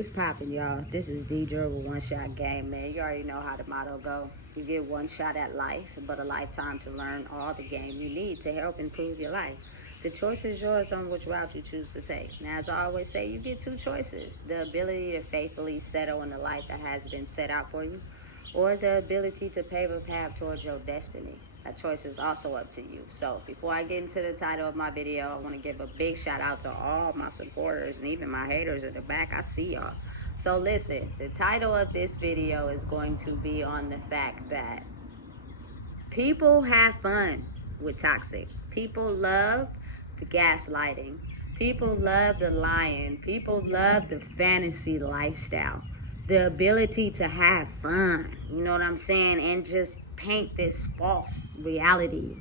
What's poppin', y'all? This is D Durable One Shot Game, man. You already know how the motto go. You get one shot at life, but a lifetime to learn all the game you need to help improve your life. The choice is yours on which route you choose to take. Now, as I always say, you get two choices: the ability to faithfully settle in the life that has been set out for you, or the ability to pave a path towards your destiny. That choice is also up to you. So before I get into the title of my video, I want to give a big shout out to all my supporters and even my haters in the back. I see y'all. So listen, the title of this video is going to be on the fact that people have fun with toxic. People love the gaslighting. People love the lying. People love the fantasy lifestyle. The ability to have fun, you know what I'm saying? And just paint this false reality,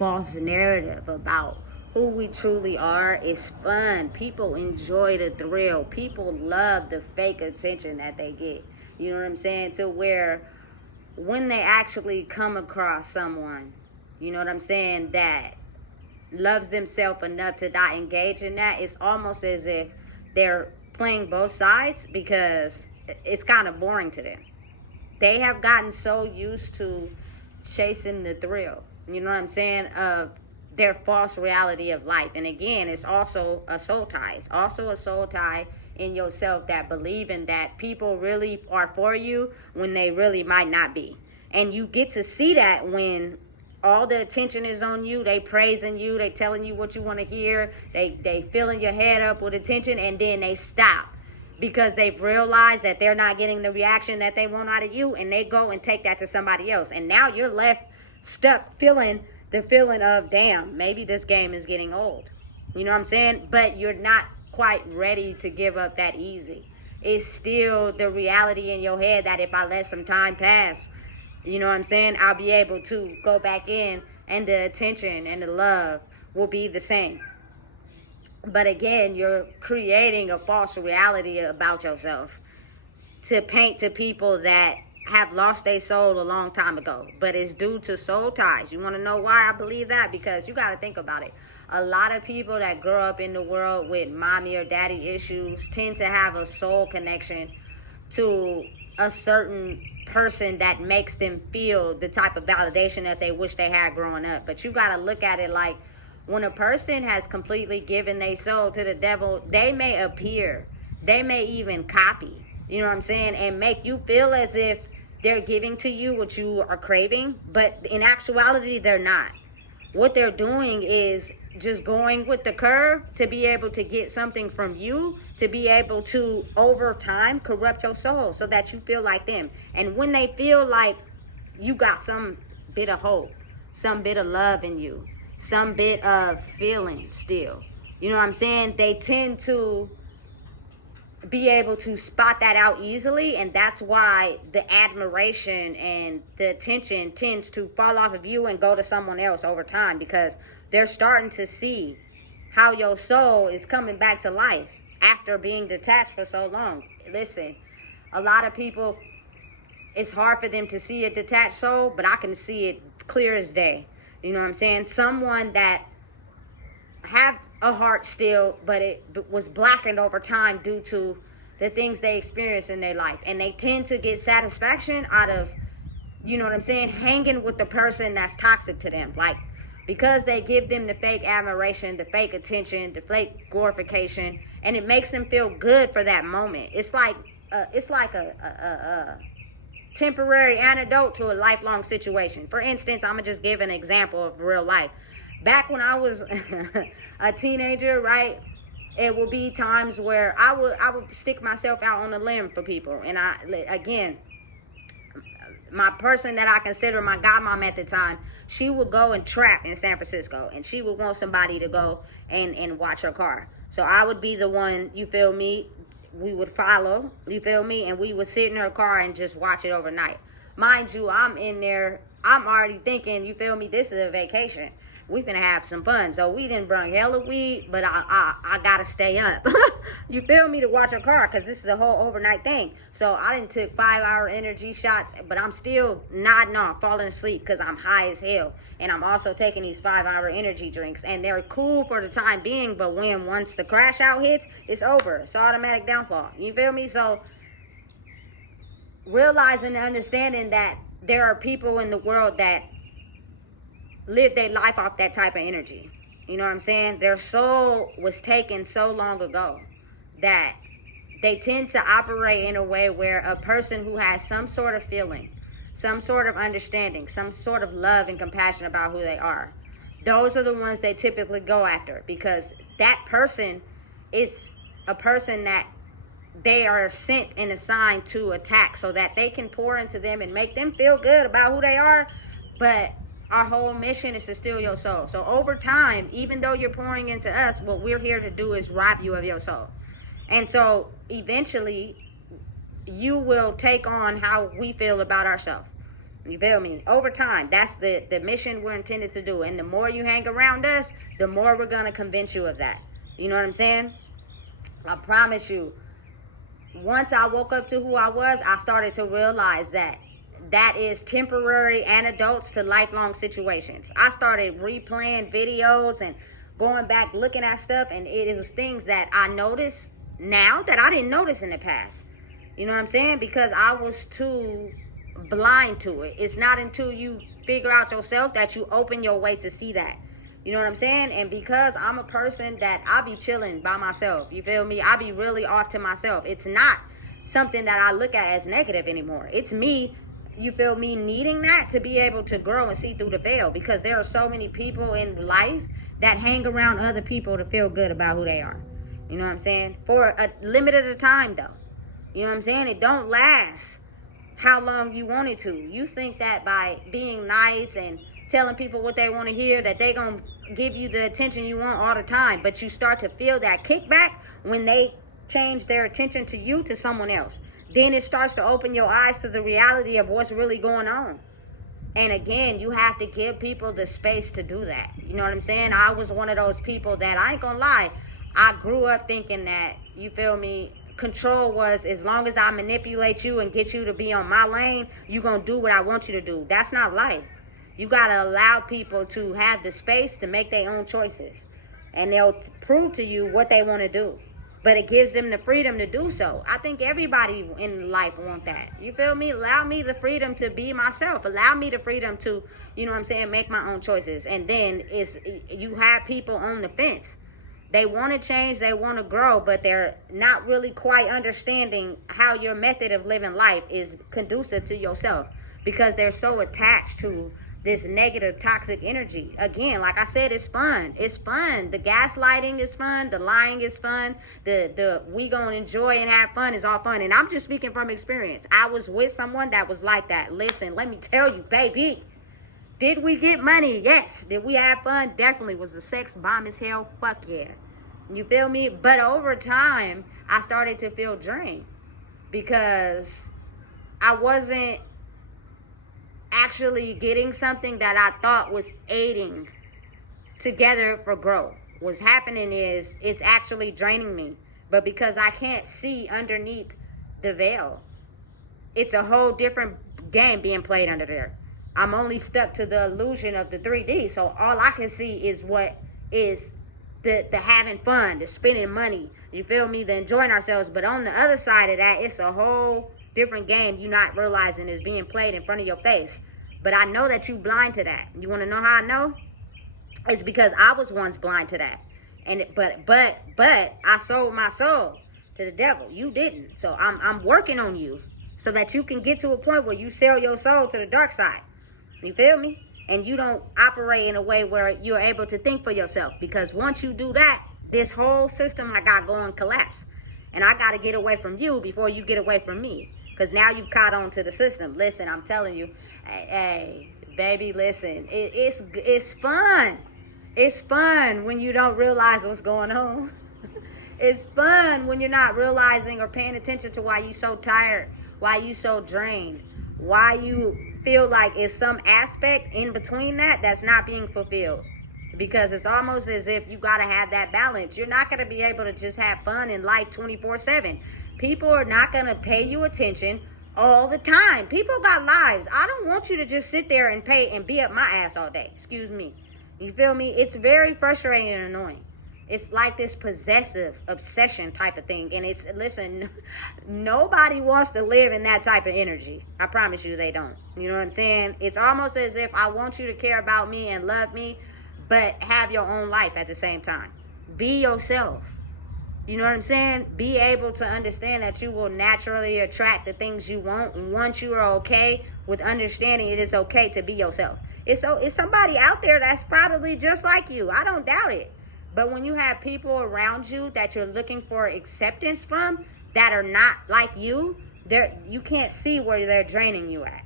false narrative about who we truly are. Is fun. People enjoy the thrill. People love the fake attention that they get. You know what I'm saying? To where when they actually come across someone, you know what I'm saying, that loves themselves enough to not engage in that, it's almost as if they're playing both sides, because it's kind of boring to them. They have gotten so used to chasing the thrill, you know what I'm saying, of their false reality of life. And again, it's also a soul tie. It's also a soul tie in yourself, that believing that people really are for you when they really might not be. And you get to see that when all the attention is on you. They praising you, they telling you what you want to hear, they filling your head up with attention, and then they stop because they've realized that they're not getting the reaction that they want out of you, and they go and take that to somebody else. And now you're left stuck feeling the feeling of, damn, maybe this game is getting old. You know what I'm saying? But you're not quite ready to give up that easy. It's still the reality in your head that if I let some time pass, you know what I'm saying, I'll be able to go back in, and the attention and the love will be the same. But again, you're creating a false reality about yourself to paint to people that have lost their soul a long time ago. But it's due to soul ties. You want to know why I believe that? Because you got to think about it. A lot of people that grow up in the world with mommy or daddy issues tend to have a soul connection to a certain person that makes them feel the type of validation that they wish they had growing up. But you got to look at it like, when a person has completely given their soul to the devil, they may appear, they may even copy, you know what I'm saying, and make you feel as if they're giving to you what you are craving, but in actuality, they're not. What they're doing is just going with the curve to be able to get something from you, to be able to, over time, corrupt your soul so that you feel like them. And when they feel like you got some bit of hope, some bit of love in you, some bit of feeling still, you know what I'm saying, they tend to be able to spot that out easily. And that's why the admiration and the attention tends to fall off of you and go to someone else over time, because they're starting to see how your soul is coming back to life after being detached for so long. Listen, a lot of people, it's hard for them to see a detached soul, but I can see it clear as day. You know what I'm saying? Someone that have a heart still, but it was blackened over time due to the things they experience in their life. And they tend to get satisfaction out of, you know what I'm saying, hanging with the person that's toxic to them. Like, because they give them the fake admiration, the fake attention, the fake glorification, and it makes them feel good for that moment. It's like a temporary antidote to a lifelong situation. For instance, I'm gonna just give an example of real life. Back when I was a teenager, right, it would be times where I would stick myself out on a limb for people. And again, my person that I consider my godmom at the time, she would go and trap in San Francisco, and she would want somebody to go and watch her car. So I would be the one, you feel me, we would follow, you feel me, and we would sit in her car and just watch it overnight. Mind you, I'm in there, I'm already thinking, you feel me, this is a vacation. we finna have some fun. So we didn't bring hella weed, but I gotta stay up. You feel me, to watch a car, because this is a whole overnight thing. So I didn't took 5-hour energy shots, but I'm still nodding off, falling asleep, because I'm high as hell. And I'm also taking these 5-hour energy drinks, and they're cool for the time being, but once the crash out hits, it's over. It's automatic downfall. You feel me? So realizing and understanding that there are people in the world that live their life off that type of energy. You know what I'm saying? Their soul was taken so long ago that they tend to operate in a way where a person who has some sort of feeling, some sort of understanding, some sort of love and compassion about who they are, those are the ones they typically go after, because that person is a person that they are sent and assigned to attack, so that they can pour into them and make them feel good about who they are. But our whole mission is to steal your soul. So over time, even though you're pouring into us, what we're here to do is rob you of your soul. And so eventually you will take on how we feel about ourselves. You feel me? Over time, that's the mission we're intended to do. And the more you hang around us, the more we're going to convince you of that. You know what I'm saying? I promise you, once I woke up to who I was, I started to realize that that is temporary antidotes to lifelong situations. I started replaying videos and going back, looking at stuff, and it was things that I noticed now that I didn't notice in the past. You know what I'm saying? Because I was too blind to it. It's not until you figure out yourself that you open your way to see that. You know what I'm saying? And because I'm a person that I be chilling by myself, you feel me? I be really off to myself. It's not something that I look at as negative anymore. It's me, you feel me, needing that to be able to grow and see through the veil, because there are so many people in life that hang around other people to feel good about who they are. You know what I'm saying? For a limited time though. You know what I'm saying? It don't last how long you want it to. You think that by being nice and telling people what they want to hear, that they gonna give you the attention you want all the time, but you start to feel that kickback when they change their attention to you to someone else. Then it starts to open your eyes to the reality of what's really going on. And again, you have to give people the space to do that. You know what I'm saying? I was one of those people that, I ain't gonna lie, I grew up thinking that, you feel me, control was, as long as I manipulate you and get you to be on my lane, you gonna do what I want you to do. That's not life. You gotta allow people to have the space to make their own choices, and they'll prove to you what they want to do. But it gives them the freedom to do so. I think everybody in life want that. You feel me? Allow me the freedom to be myself. Allow me the freedom to, you know what I'm saying, make my own choices. And then you have people on the fence. They want to change, they want to grow, but they're not really quite understanding how your method of living life is conducive to yourself, because they're so attached to this negative, toxic energy. Again, like I said, it's fun. It's fun. The gaslighting is fun. The lying is fun. The we gonna enjoy and have fun is all fun. And I'm just speaking from experience. I was with someone that was like that. Listen, let me tell you, baby. Did we get money? Yes. Did we have fun? Definitely. Was the sex bomb as hell? Fuck yeah. You feel me? But over time, I started to feel drained, because I wasn't actually getting something that I thought was aiding together for growth. What's happening is it's actually draining me, but because I can't see underneath the veil, it's a whole different game being played under there. I'm only stuck to the illusion of the 3D, so all I can see is what is the having fun, the spending money, you feel me, the enjoying ourselves. But on the other side of that, it's a whole different game you're not realizing is being played in front of your face. But I know that you blind to that. You want to know how I know? It's because I was once blind to that. And but I sold my soul to the devil. You didn't. So I'm working on you so that you can get to a point where you sell your soul to the dark side. You feel me? And you don't operate in a way where you're able to think for yourself. Because once you do that, this whole system I got going collapse. And I got to get away from you before you get away from me. Because now you've caught on to the system. Listen, I'm telling you, hey, baby, listen, it's fun. It's fun when you don't realize what's going on. It's fun when you're not realizing or paying attention to why you're so tired, why you so drained, why you feel like it's some aspect in between that's not being fulfilled. because it's almost as if you got to have that balance. You're not going to be able to just have fun in life 24/7. People are not going to pay you attention all the time. People got lives. I don't want you to just sit there and pay and be up my ass all day. Excuse me. You feel me? It's very frustrating and annoying. It's like this possessive obsession type of thing. And it's, listen, nobody wants to live in that type of energy. I promise you they don't. You know what I'm saying? It's almost as if I want you to care about me and love me, but have your own life at the same time. Be yourself. You know what I'm saying? Be able to understand that you will naturally attract the things you want. And once you are okay with understanding it is okay to be yourself. It's somebody out there that's probably just like you. I don't doubt it. But when you have people around you that you're looking for acceptance from that are not like you, you can't see where they're draining you at.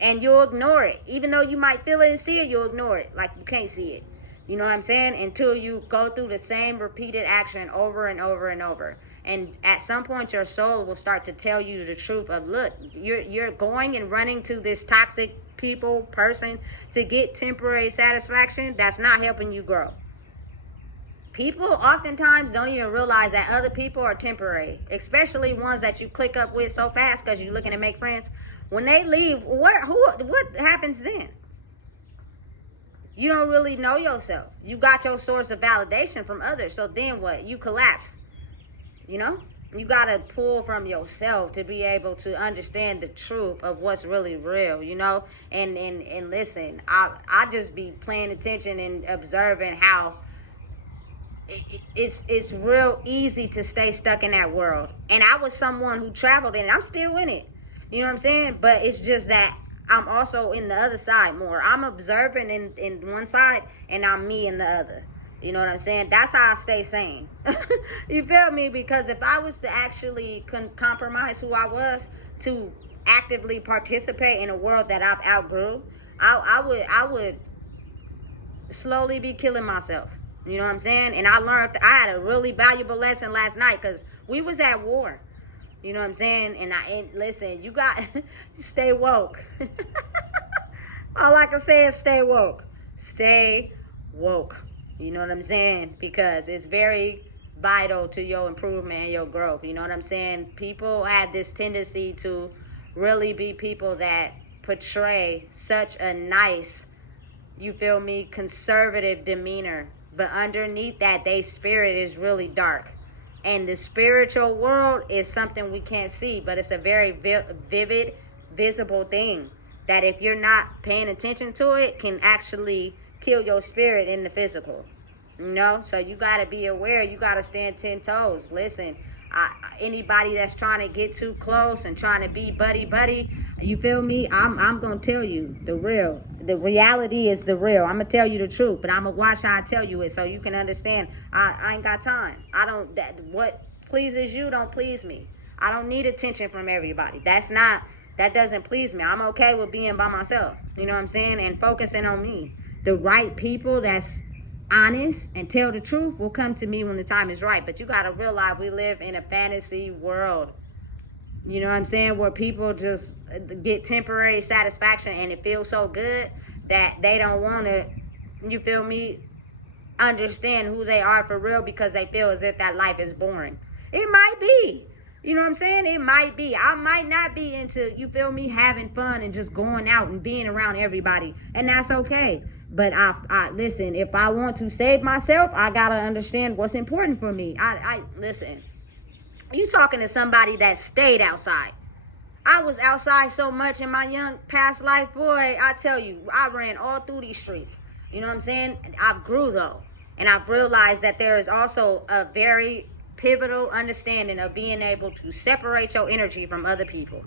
And you'll ignore it. Even though you might feel it and see it, you'll ignore it. Like you can't see it. You know what I'm saying? Until you go through the same repeated action over and over and over. And at some point, your soul will start to tell you the truth of, look, you're going and running to this toxic person to get temporary satisfaction. That's not helping you grow. People oftentimes don't even realize that other people are temporary, especially ones that you click up with so fast because you're looking to make friends. When they leave, what happens then? You don't really know yourself. You got your source of validation from others. So then what? You collapse. You know? You got to pull from yourself to be able to understand the truth of what's really real, you know? And listen, I just be paying attention and observing how it's real easy to stay stuck in that world. And I was someone who traveled in it. I'm still in it. You know what I'm saying? But it's just that I'm also in the other side more. I'm observing in one side and I'm me in the other. You know what I'm saying? That's how I stay sane. You feel me? Because if I was to actually compromise who I was to actively participate in a world that I've outgrew, I would slowly be killing myself. You know what I'm saying? And I had a really valuable lesson last night because we was at war. You know what I'm saying? And listen, you got stay woke. All I can say is stay woke. Stay woke. You know what I'm saying? Because it's very vital to your improvement and your growth. You know what I'm saying? People have this tendency to really be people that portray such a nice, you feel me, conservative demeanor. But underneath that, their spirit is really dark. And the spiritual world is something we can't see, but it's a very vivid, visible thing that if you're not paying attention to it, can actually kill your spirit in the physical. You know? So you got to be aware. You got to stand 10 toes. Listen, anybody that's trying to get too close and trying to be buddy, you feel me? I'm going to tell you the real. The reality is the real. I'm going to tell you the truth, but I'm going to watch how I tell you it so you can understand. I ain't got time. What pleases you don't please me. I don't need attention from everybody. That doesn't please me. I'm okay with being by myself. You know what I'm saying? And focusing on me. The right people that's honest and tell the truth will come to me when the time is right. But you got to realize we live in a fantasy world. You know what I'm saying? Where people just get temporary satisfaction and it feels so good that they don't want to, you feel me, understand who they are for real because they feel as if that life is boring. It might be. You know what I'm saying? It might be. I might not be into, you feel me, having fun and just going out and being around everybody. And that's okay. But I listen, if I want to save myself, I got to understand what's important for me. Listen. You talking to somebody that stayed outside. I was outside so much in my young past life, boy, I tell you, I ran all through these streets. You know what I'm saying? I've grew though. And I've realized that there is also a very pivotal understanding of being able to separate your energy from other people.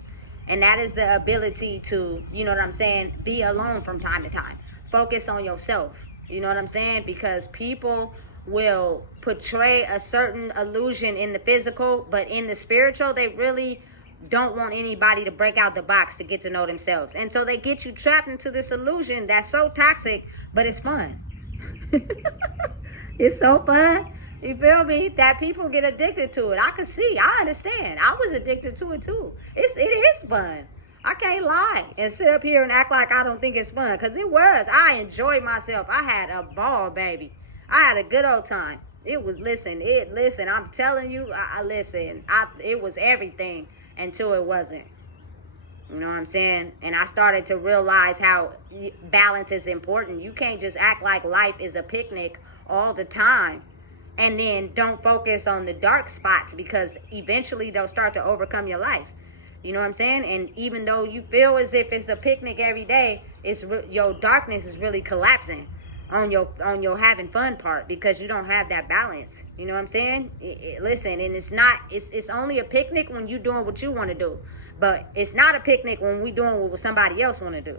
And that is the ability to, you know what I'm saying, be alone from time to time. Focus on yourself. You know what I'm saying? Because people will portray a certain illusion in the physical, but in the spiritual, they really don't want anybody to break out the box to get to know themselves. And so they get you trapped into this illusion that's so toxic, but it's fun. It's so fun. You feel me? That people get addicted to it. I can see. I understand. I was addicted to it too. It is fun. I can't lie and sit up here and act like I don't think it's fun, because it was. I enjoyed myself. I had a ball, baby. I had a good old time. It was, listen, I'm telling you, it was everything until it wasn't. You know what I'm saying? And I started to realize how balance is important. You can't just act like life is a picnic all the time and then don't focus on the dark spots, because eventually they'll start to overcome your life. You know what I'm saying? And even though you feel as if it's a picnic every day, your darkness is really collapsing on your having fun part, because you don't have that balance. You know what I'm saying? Listen, and it's only a picnic when you're doing what you want to do. But it's not a picnic when we doing what somebody else want to do,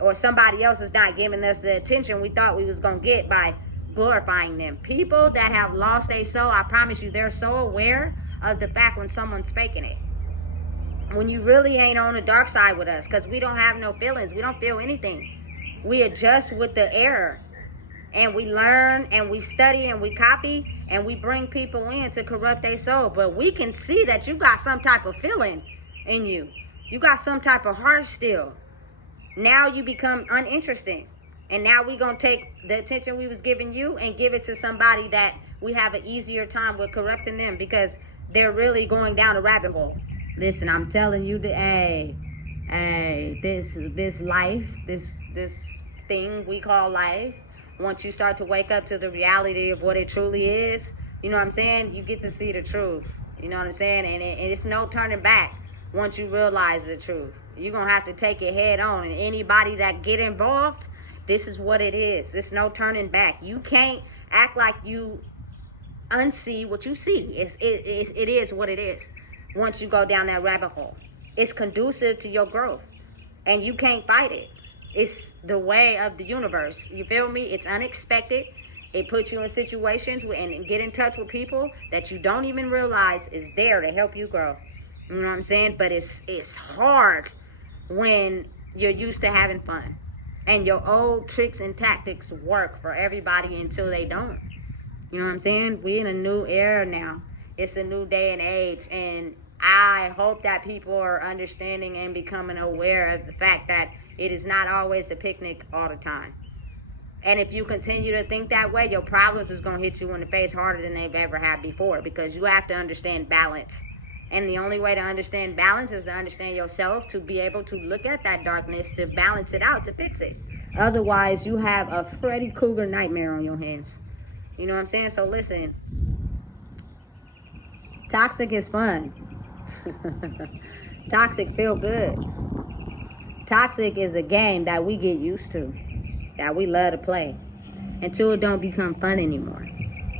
or somebody else is not giving us the attention we thought we was going to get by glorifying them. People that have lost their soul, I promise you, they're so aware of the fact when someone's faking it. When you really ain't on the dark side with us, because we don't have no feelings. We don't feel anything. We adjust with the error. And we learn and we study and we copy and we bring people in to corrupt their soul. But we can see that you got some type of feeling in you. You got some type of heart still. Now you become uninteresting. And now we going to take the attention we was giving you and give it to somebody that we have an easier time with corrupting them, because they're really going down a rabbit hole. Listen, I'm telling you, this life, this thing we call life, once you start to wake up to the reality of what it truly is, you know what I'm saying? You get to see the truth. You know what I'm saying? And it's no turning back once you realize the truth. You're going to have to take it head on. And anybody that get involved, this is what it is. There's no turning back. You can't act like you unsee what you see. It is what it is once you go down that rabbit hole. It's conducive to your growth. And you can't fight it. It's the way of the universe. You feel me? It's unexpected. It puts you in situations and get in touch with people that you don't even realize is there to help you grow. You know what I'm saying? But it's hard when you're used to having fun. And your old tricks and tactics work for everybody until they don't. You know what I'm saying? We're in a new era now. It's a new day and age. And I hope that people are understanding and becoming aware of the fact that it is not always a picnic all the time. And if you continue to think that way, your problems is going to hit you in the face harder than they've ever had before, because you have to understand balance. And the only way to understand balance is to understand yourself, to be able to look at that darkness, to balance it out, to fix it. Otherwise, you have a Freddy Krueger nightmare on your hands. You know what I'm saying? So listen, toxic is fun. Toxic feel good. Toxic is a game that we get used to, that we love to play, until it don't become fun anymore.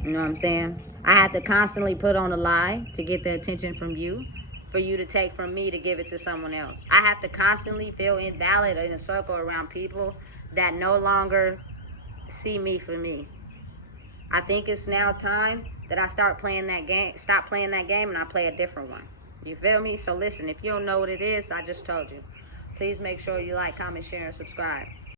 You know what I'm saying? I have to constantly put on a lie to get the attention from you, for you to take from me to give it to someone else. I have to constantly feel invalid in a circle around people that no longer see me for me. I think it's now time that I stop playing that game, and I play a different one. You feel me? So listen, if you don't know what it is, I just told you. Please make sure you like, comment, share, and subscribe.